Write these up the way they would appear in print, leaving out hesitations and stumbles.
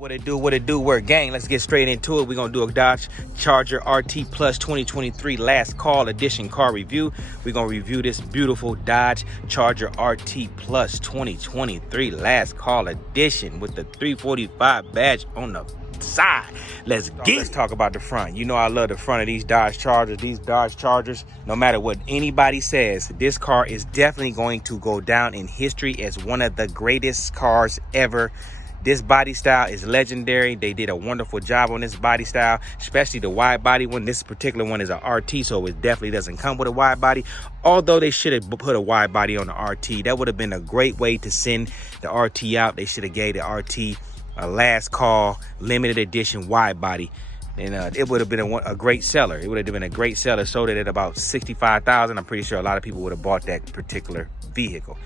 What it do, work gang. Let's get straight into it. We're gonna do a Dodge Charger RT Plus 2023 last call edition car review. We're gonna review this beautiful Dodge Charger RT Plus 2023 last call edition with the 345 badge on the side. Let's talk about the front. You know I love the front of these Dodge Chargers. These Dodge Chargers, no matter what anybody says, this car is definitely going to go down in history as one of the greatest cars ever. This body style is legendary. They did a wonderful job on this body style, especially the wide body one. This particular one is a RT, so it definitely doesn't come with a wide body. Although they should have put a wide body on the RT. That would have been a great way to send the RT out. They should have gave the RT a last call limited edition wide body, and it would have been a great seller. It would have been a great seller. Sold it at about $65,000. I'm pretty sure a lot of people would have bought that particular vehicle.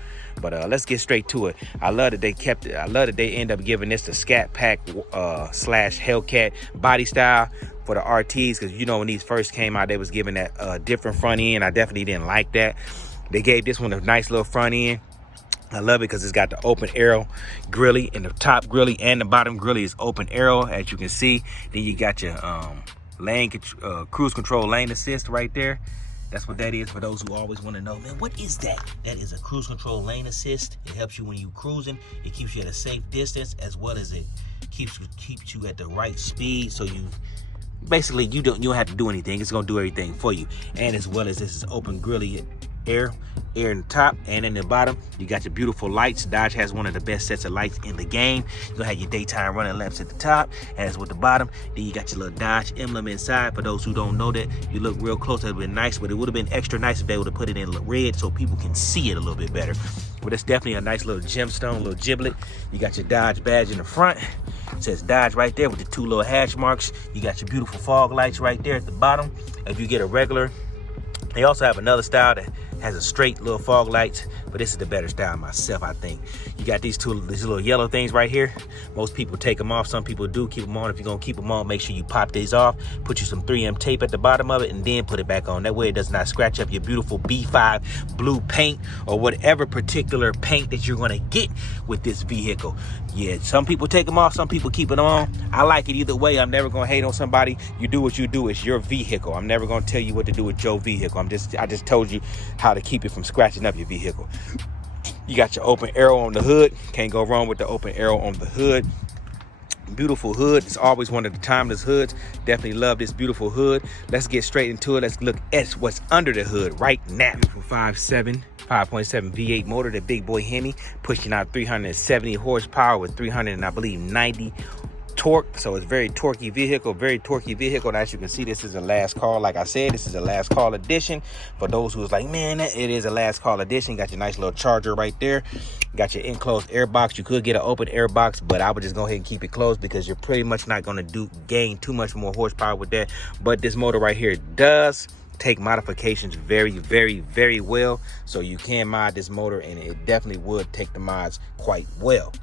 But let's get straight to it. I love that they kept it. I love that they end up giving this the Scat Pack slash Hellcat body style for the RTs, because you know when these first came out, they was giving that different front end. I definitely didn't like that. They gave this one a nice little front end. I love it because it's got the open arrow grilly, and the top grilly and the bottom grilly is open arrow, as you can see. Then you got your cruise control lane assist right there. That's what that is for those who always want to know, man, what is that? That is a cruise control lane assist. It helps you when you cruising. It keeps you at a safe distance, as well as it keeps you at the right speed. So you basically you don't have to do anything. It's gonna do everything for you. And as well as this is open grilly air in the top and in the bottom. You got your beautiful lights. Dodge has one of the best sets of lights in the game. You're gonna have your daytime running lamps at the top, as with the bottom. Then you got your little Dodge emblem inside. For those who don't know that, you look real close. That would have been nice, but it would have been extra nice if they would have put it in red so people can see it a little bit better. But it's definitely a nice little gemstone, little giblet. You got your Dodge badge in the front. It says Dodge right there with the two little hash marks. You got your beautiful fog lights right there at the bottom. If you get a regular, they also have another style that has a straight little fog lights, but this is the better style myself, I think. You got these little yellow things right here. Most people take them off. Some people do keep them on. If you're gonna keep them on, make sure you pop these off. Put you some 3M tape at the bottom of it, and then put it back on. That way it does not scratch up your beautiful B5 blue paint or whatever particular paint that you're gonna get with this vehicle. Yeah, some people take them off, some people keep it on. I like it either way. I'm never gonna hate on somebody. You do what you do. It's your vehicle. I'm never gonna tell you what to do with your vehicle. I just told you how to keep it from scratching up your vehicle. You got your open arrow on the hood. Can't go wrong with the open arrow on the hood. Beautiful hood. It's always one of the timeless hoods. Definitely love this beautiful hood. Let's get straight into it. Let's look at what's under the hood right now. Beautiful 5.7 V8 motor, the big boy Hemi, pushing out 370 horsepower with 300 and I believe 90 torque. So it's very torquey vehicle, and as you can see, this is a last call. Like I said, this is a last call edition. For those who's like, man, it is a last call edition. Got your nice little charger right there. Got your enclosed air box. You could get an open air box, but I would just go ahead and keep it closed because you're pretty much not going to gain too much more horsepower with that. But this motor right here does take modifications very, very, very well. So you can mod this motor, and it definitely would take the mods quite well.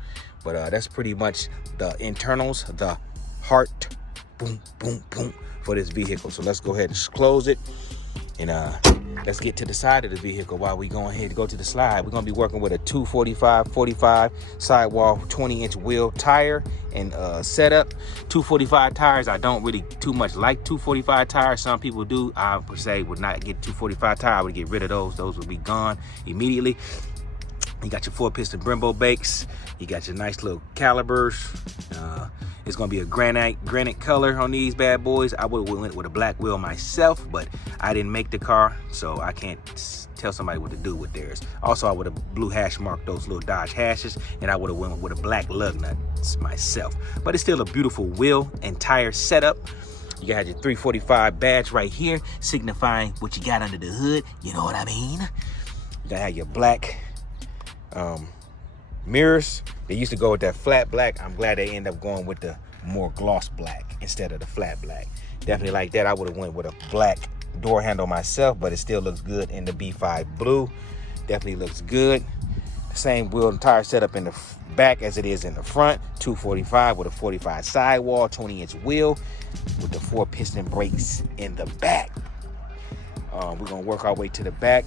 But that's pretty much the internals, the heart, boom, boom, boom, for this vehicle. So let's go ahead and close it, and let's get to the side of the vehicle while we go ahead and go to the slide. We're gonna be working with a 245/45 sidewall 20-inch wheel tire and setup. 245 tires, I don't really too much like 245 tires. Some people do. I would say would not get 245 tire. I would get rid of those. Those would be gone immediately. You got your 4-piston Brembo brakes. You got your nice little calipers. It's gonna be a granite color on these bad boys. I would have went with a black wheel myself, but I didn't make the car, so I can't tell somebody what to do with theirs. Also, I would have blue hash marked those little Dodge hashes, and I would have went with a black lug nut myself. But it's still a beautiful wheel and tire setup. You got your 345 badge right here, signifying what you got under the hood. You know what I mean? You gotta have your black mirrors. They used to go with that flat black. I'm glad they end up going with the more gloss black instead of the flat black. Definitely like that. I would have went with a black door handle myself, but it still looks good in the B5 blue. Definitely looks good. Same wheel and tire setup in the back as it is in the front. 245 with a 45 sidewall, 20-inch wheel with the 4-piston brakes in the back. We're gonna work our way to the back.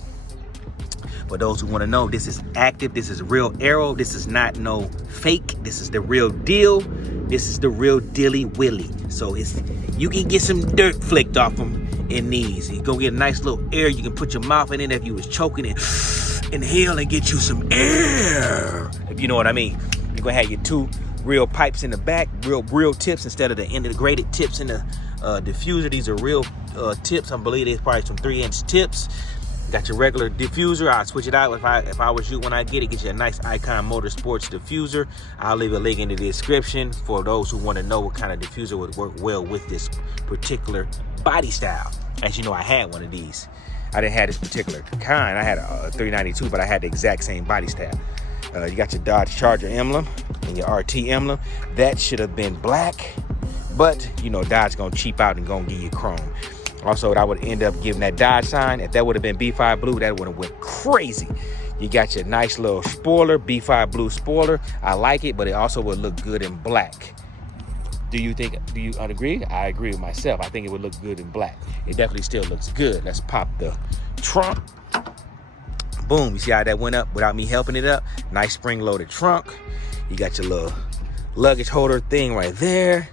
For those who want to know, this is active. This is real aero. This is not no fake. This is the real deal. This is the real Dilly Willy. So you can get some dirt flicked off them in these. You go get a nice little air. You can put your mouth in it if you was choking and inhale and get you some air. If you know what I mean. You're gonna have your 2 real pipes in the back, real tips instead of the integrated tips in the diffuser. These are real tips. I believe it's probably some 3-inch tips. Got your regular diffuser. I'll switch it out if I was you when I get you a nice Icon Motorsports diffuser. I'll leave a link in the description for those who want to know what kind of diffuser would work well with this particular body style. As you know, I had one of these. I didn't have this particular kind. I had a 392, but I had the exact same body style. You got your Dodge Charger emblem and your RT emblem. That should have been black, but you know, Dodge gonna cheap out and gonna give you chrome. Also, I would end up giving that Dodge sign. If that would have been B5 blue, that would have went crazy. You got your nice little spoiler, B5 blue spoiler. I like it, but it also would look good in black. Do you agree? I agree with myself. I think it would look good in black. It definitely still looks good. Let's pop the trunk. Boom, you see how that went up without me helping it up? Nice spring-loaded trunk. You got your little luggage holder thing right there.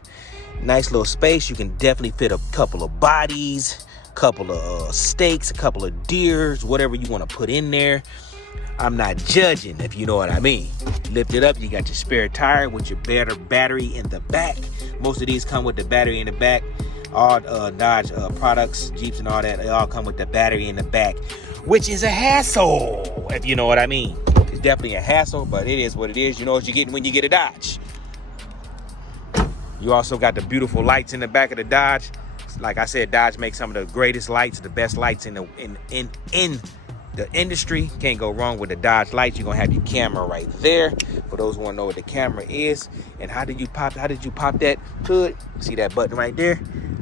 Nice little space. You can definitely fit a couple of bodies, couple of steaks, a couple of deers, whatever you want to put in there. I'm not judging, if you know what I mean. Lift it up, you got your spare tire with your better battery in the back. Most of these come with the battery in the back. All Dodge products, Jeeps and all that, they all come with the battery in the back, which is a hassle, if you know what I mean. It's definitely a hassle, but it is what it is. You know what you're getting when you get a Dodge. You also got the beautiful lights in the back of the Dodge. Like I said, Dodge makes some of the greatest lights, the best lights in the industry. Can't go wrong with the Dodge lights. You're gonna have your camera right there. For those who want to know what the camera is and how did you pop that hood? See that button right there?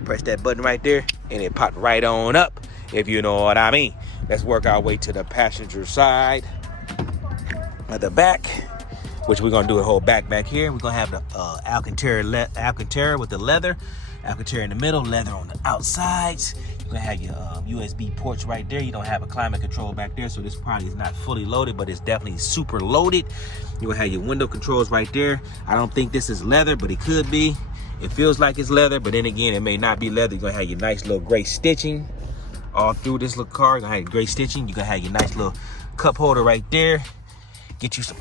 Press that button right there, and it popped right on up, if you know what I mean. Let's work our way to the passenger side of the back, which we're gonna do a whole back here. We're gonna have the Alcantara with the leather, Alcantara in the middle, leather on the outsides. You're gonna have your USB ports right there. You don't have a climate control back there, so this probably is not fully loaded, but it's definitely super loaded. You're gonna have your window controls right there. I don't think this is leather, but it could be. It feels like it's leather, but then again, it may not be leather. You're gonna have your nice little gray stitching all through this little car. You're gonna have your gray stitching. You're gonna have your nice little cup holder right there. Get you some,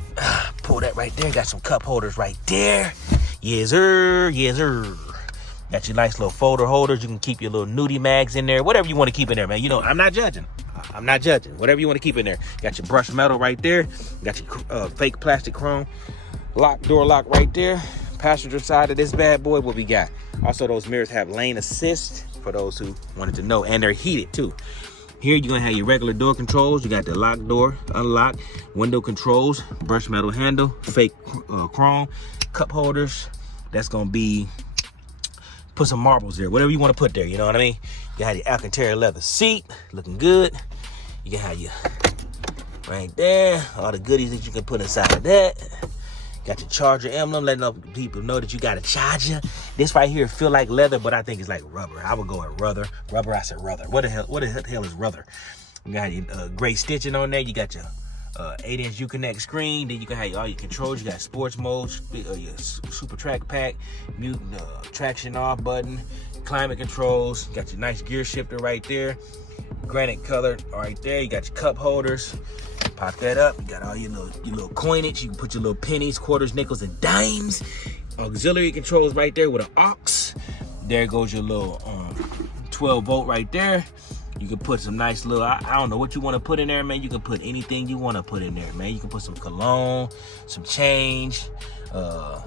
pull that right there. Got some cup holders right there. Yes, sir. Yes, sir. Got your nice little folder holders. You can keep your little nudie mags in there. Whatever you want to keep in there, man. You know, I'm not judging. I'm not judging. Whatever you want to keep in there. Got your brushed metal right there. Got your fake plastic chrome door lock right there. Passenger side of this bad boy, what we got? Also, those mirrors have lane assist for those who wanted to know, and they're heated too. Here you're gonna have your regular door controls. You got the lock door, unlock, window controls, brushed metal handle, fake chrome, cup holders. That's gonna be, put some marbles there, whatever you want to put there, you know what I mean? You have your Alcantara leather seat, looking good. You can have your, right there, all the goodies that you can put inside of that. Got your charger emblem, letting people know that you got a charger. This right here feel like leather, but I think it's like rubber. I would go with rubber. I said rubber. What the hell is rubber? You got your gray stitching on there. You got your 8-inch Uconnect screen. Then you can have all your controls. You got sports mode, your super track pack, mute, traction off button, climate controls. You got your nice gear shifter right there. Granite color right there. You got your cup holders. Pop that up. You got all your little coinage. You can put your little pennies, quarters, nickels, and dimes. Auxiliary controls right there with an aux. There goes your little 12 volt right there. You can put some nice little, I don't know what you want to put in there, man. You can put anything you want to put in there, man. You can put some cologne, some change,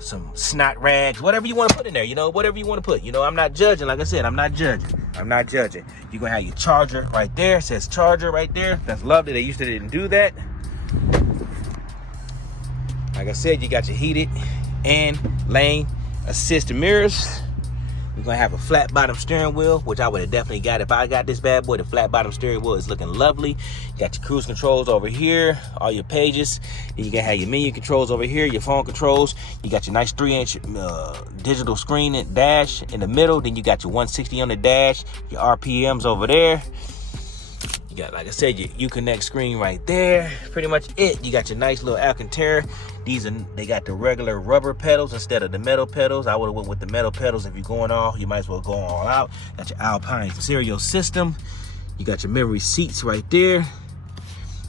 some snot rags, whatever you want to put in there, you know, whatever you want to put. You know, I'm not judging. Like I said, I'm not judging. You're going to have your charger right there. It says charger right there. That's lovely. They used to didn't do that. Like I said, you got your heated and lane assist mirrors. You're going to have a flat bottom steering wheel, which I would have definitely got if I got this bad boy. The flat bottom steering wheel is looking lovely. You got your cruise controls over here, all your pages. Then you can have your menu controls over here, your phone controls. You got your nice 3-inch digital screen and dash in the middle. Then you got your 160 on the dash, your RPMs over there. You got, like I said, your Uconnect screen right there. Pretty much it. You got your nice little Alcantara. They got the regular rubber pedals instead of the metal pedals. I would have went with the metal pedals. If you're going all, you might as well go all out. Got your Alpine stereo system. You got your memory seats right there.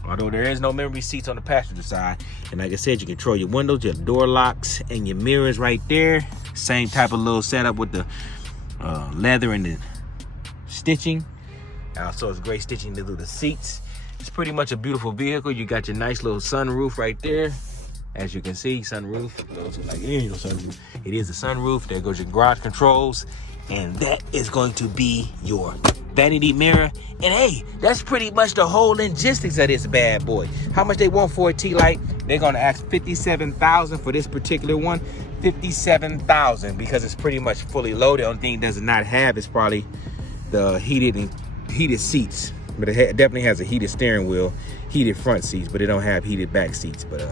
Although there is no memory seats on the passenger side. And like I said, you control your windows, your door locks, and your mirrors right there. Same type of little setup with the leather and the stitching. Also, it's great stitching to do the seats. It's pretty much a beautiful vehicle. You got your nice little sunroof right there. As you can see, sunroof. Those who like, it ain't no sunroof. It is a sunroof. There goes your garage controls. And that is going to be your vanity mirror. And hey, that's pretty much the whole logistics of this bad boy. How much they want for a T-Lite? They're going to ask $57,000 for this particular one. $57,000 because it's pretty much fully loaded. The only thing it does not have is probably the heated seats, but it definitely has a heated steering wheel, heated front seats, but it don't have heated back seats. But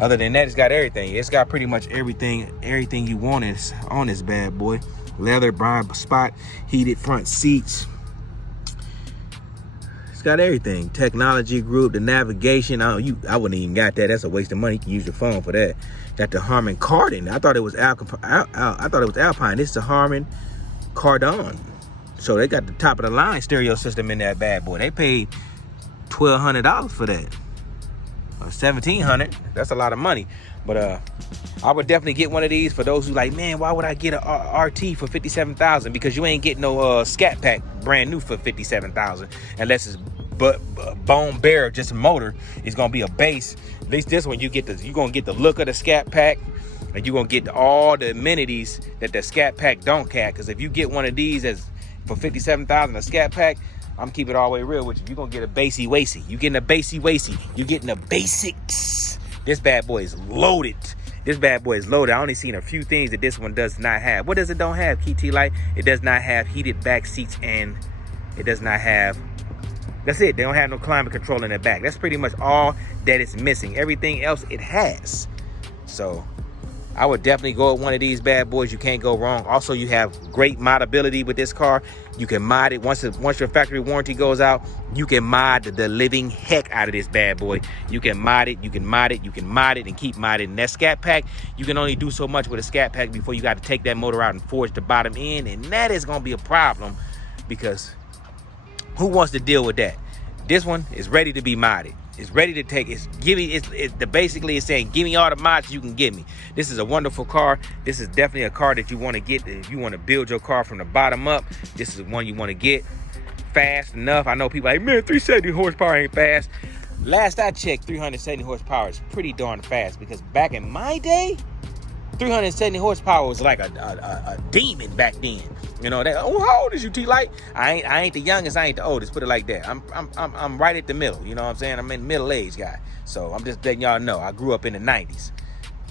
other than that, it's got everything. It's got pretty much everything you want is on this bad boy. Leather blind spot, heated front seats. It's got everything. Technology group, the navigation. I wouldn't even got that. That's a waste of money. You can use your phone for that. Got the Harman Kardon. I thought it was Alpine. This is a Harman Kardon. So they got the top of the line stereo system in that bad boy. They paid $1,200 for that. Or $1,700. That's a lot of money. But I would definitely get one of these for those who like, man, why would I get a RT for $57,000? Because you ain't getting no Scat Pack brand new for $57,000 unless it's bone bare, just a motor. It's gonna be a base. At least this one, you're gonna get the look of the Scat Pack. And you're gonna get all the amenities that the Scat Pack don't have. Because if you get one of these for $57,000 a Scat Pack, I'm keeping it all the way real with you. You're gonna get a basey wacy. You getting a basey wacy. You're getting the basics. This bad boy is loaded. This bad boy is loaded. I only seen a few things that this one does not have. What does it don't have, T-Lite? It does not have heated back seats, and it does not have, that's it. They don't have no climate control in the back. That's pretty much all that it's missing. Everything else it has. So I would definitely go with one of these bad boys. You can't go wrong. Also, you have great modability with this car. You can mod it. Once your factory warranty goes out, you can mod the living heck out of this bad boy. You can mod it, you can mod it, you can mod it and keep modding. And that Scat Pack, you can only do so much with a Scat Pack before you got to take that motor out and forge the bottom end. And that is going to be a problem because who wants to deal with that? This one is ready to be modded. It's ready to take. Basically it's saying, give me all the mods you can give me. This is a wonderful car. This is definitely a car that you want to get. If you want to build your car from the bottom up, this is one you want to get. Fast enough. I know people like, man, 370 horsepower ain't fast. Last I checked, 370 horsepower is pretty darn fast because back in my day, 370 horsepower was like a demon back then. You know that. Oh, how old is you, T-Lite? I ain't the youngest. I ain't the oldest. Put it like that. I'm right at the middle. You know what I'm saying? I'm in the middle-aged guy. So I'm just letting y'all know. I grew up in the 90s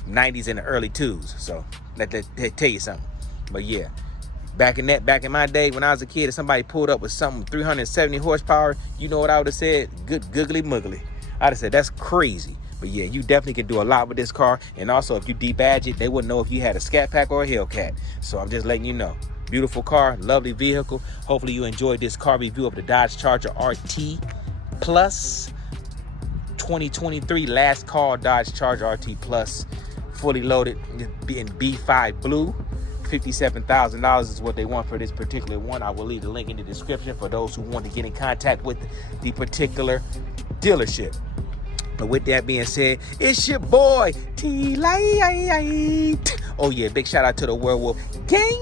and the early 2000s. So let tell you something. But yeah, back in my day when I was a kid, if somebody pulled up with something 370 horsepower, you know what I would have said? Good googly muggly. I'd have said that's crazy. But yeah, you definitely can do a lot with this car. And also, if you debadge it, they wouldn't know if you had a Scat Pack or a Hellcat. So I'm just letting you know. Beautiful car, lovely vehicle. Hopefully you enjoyed this car review of the Dodge Charger RT Plus 2023 last call Dodge Charger RT Plus, fully loaded in B5 blue. $57,000 is what they want for this particular one. I will leave the link in the description for those who want to get in contact with the particular dealership. But with that being said, it's your boy Tlites. Oh yeah, big shout out to the Werewolf Gang.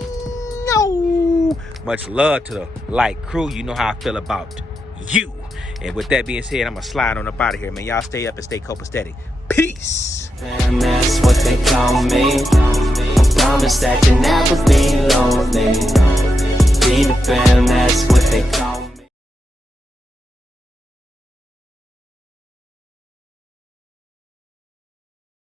Much love to the Light crew. You know how I feel about you. And with that being said, I'm gonna slide on up out of here, man. Y'all stay up and stay copacetic. Peace. And that's what they call me. I promise that you never be lonely. Be the fan, that's what they call me.